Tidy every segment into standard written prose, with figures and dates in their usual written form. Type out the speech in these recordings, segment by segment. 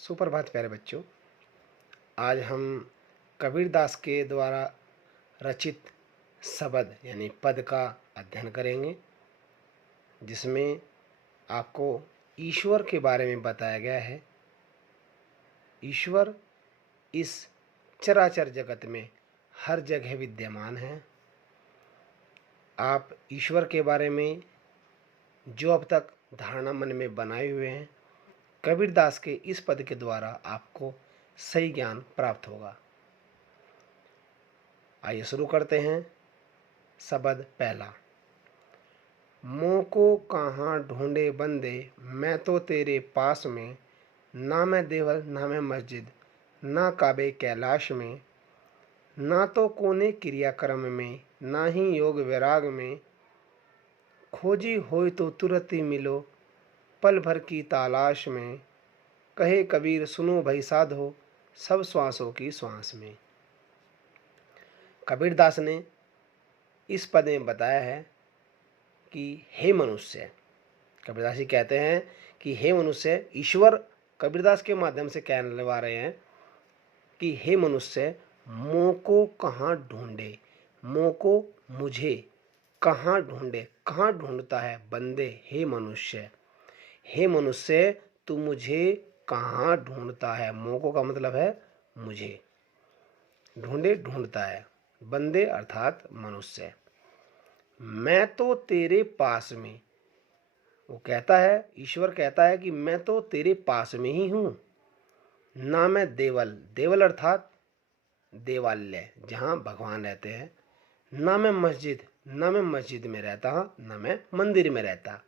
सुप्रभात प्यारे बच्चों। आज हम कबीरदास के द्वारा रचित शब्द यानी पद का अध्ययन करेंगे, जिसमें आपको ईश्वर के बारे में बताया गया है। ईश्वर इस चराचर जगत में हर जगह विद्यमान है। आप ईश्वर के बारे में जो अब तक धारणा मन में बनाए हुए हैं, कबीरदास के इस पद के द्वारा आपको सही ज्ञान प्राप्त होगा। आइए शुरू करते हैं। शब्द पहला। मोह को कहाँ ढूंढे बंदे, मैं तो तेरे पास में। ना मैं देवल ना मैं मस्जिद, ना काबे कैलाश में। ना तो कोने क्रियाक्रम में, ना ही योग वैराग में। खोजी होय तो तुरंत ही मिलो, पल भर की तलाश में। कहे कबीर सुनो भई साधो, सब श्वासों की श्वास में। कबीरदास ने इस पद में बताया है कि हे मनुष्य, कबीरदास जी कहते हैं कि हे मनुष्य, ईश्वर कबीरदास के माध्यम से कहलवा रहे हैं कि हे मनुष्य, मोह को कहाँ ढूंढे, मोह को मुझे कहाँ ढूंढे। कहाँ ढूंढता है बंदे, हे मनुष्य, हे मनुष्य तू मुझे कहाँ ढूंढता है। मोह को का मतलब है मुझे, ढूंढे ढूंढता है, बंदे अर्थात मनुष्य। मैं तो तेरे पास में, वो कहता है, ईश्वर कहता है कि मैं तो तेरे पास में ही हूँ। ना मैं देवल, देवल अर्थात देवालय जहाँ भगवान रहते हैं। ना मैं मस्जिद, ना मैं मस्जिद में रहता हूँ, ना मैं मंदिर में रहता।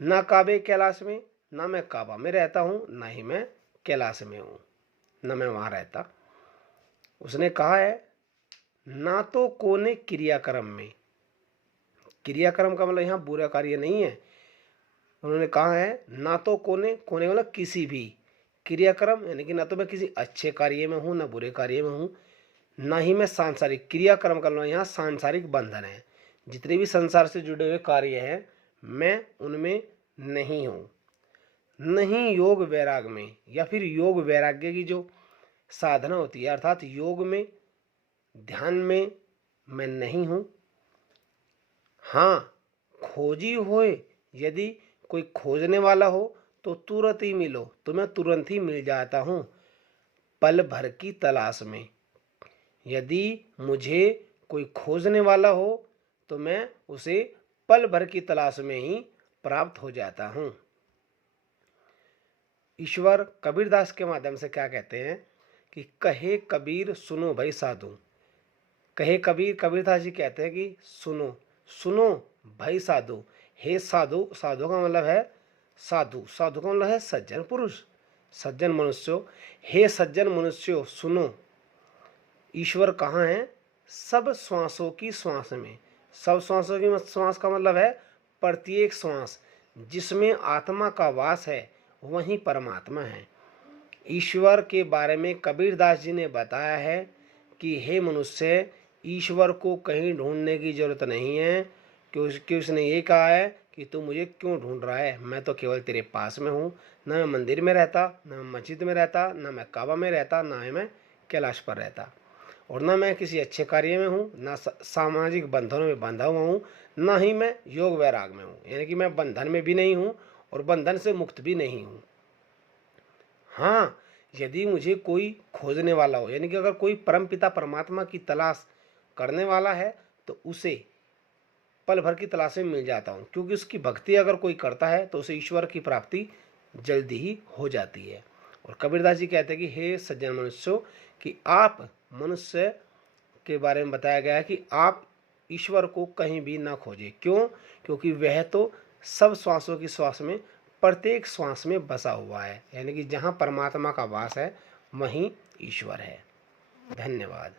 ना काबे कैलाश में, ना मैं काबा में रहता हूँ, ना ही मैं कैलाश में हूँ, ना मैं वहाँ रहता। उसने कहा है ना तो कोने क्रियाक्रम में, क्रियाक्रम का मतलब यहाँ बुरा कार्य नहीं है। उन्होंने कहा है ना तो कोने, कोने मतलब किसी भी क्रियाक्रम, यानी कि ना तो मैं किसी अच्छे कार्य में हूँ ना बुरे कार्य में हूँ, ना ही मैं सांसारिक, क्रियाक्रम का मतलब यहाँ सांसारिक बंधन है। जितने भी संसार से जुड़े हुए कार्य हैं मैं उनमें नहीं हूँ। नहीं योग वैराग में, या फिर योग वैराग्य की जो साधना होती है अर्थात योग में, ध्यान में मैं नहीं हूँ। हाँ, खोजी होए, यदि कोई खोजने वाला हो तो तुरंत ही मिलो, तो मैं तुरंत ही मिल जाता हूँ। पल भर की तलाश में, यदि मुझे कोई खोजने वाला हो तो मैं उसे पल भर की तलाश में ही प्राप्त हो जाता हूँ। ईश्वर कबीरदास के माध्यम से क्या कहते हैं कि कहे कबीर सुनो भाई साधु। कहे कबीर, कबीरदास जी कहते हैं कि सुनो, सुनो भाई साधु। हे साधु, साधु का मतलब है साधु, साधु का मतलब है सज्जन पुरुष, सज्जन मनुष्यों। हे सज्जन मनुष्यों सुनो, ईश्वर कहाँ है, सब श्वासों की श्वास में। सब श्वासों की श्वास का मतलब है प्रत्येक श्वास जिसमें आत्मा का वास है वहीं परमात्मा है। ईश्वर के बारे में कबीरदास जी ने बताया है कि हे मनुष्य, ईश्वर को कहीं ढूंढने की जरूरत नहीं है, क्योंकि उसने ये कहा है कि तू मुझे क्यों ढूंढ रहा है, मैं तो केवल तेरे पास में हूँ। ना मैं मंदिर में रहता, ना मैं मस्जिद में रहता, ना मैं काबा में रहता, ना ही मैं कैलाश पर रहता, और ना मैं किसी अच्छे कार्य में हूँ, ना सामाजिक बंधनों में बंधा हुआ हूँ, ना ही मैं योग वैराग में हूँ, यानी कि मैं बंधन में भी नहीं हूँ और बंधन से मुक्त भी नहीं हूँ। हाँ, यदि मुझे कोई खोजने वाला हो, यानी कि अगर कोई परमपिता परमात्मा की तलाश करने वाला है तो उसे पल भर की तलाश में मिल जाता हूँ, क्योंकि उसकी भक्ति अगर कोई करता है तो उसे ईश्वर की प्राप्ति जल्दी ही हो जाती है। और कबीरदास जी कहते हैं कि हे सज्जन मनुष्यों, कि आप मनुष्य के बारे में बताया गया है कि आप ईश्वर को कहीं भी ना खोजें। क्यों? क्योंकि वह तो सब श्वासों की श्वास में, प्रत्येक श्वास में बसा हुआ है, यानी कि जहाँ परमात्मा का वास है वहीं ईश्वर है। धन्यवाद।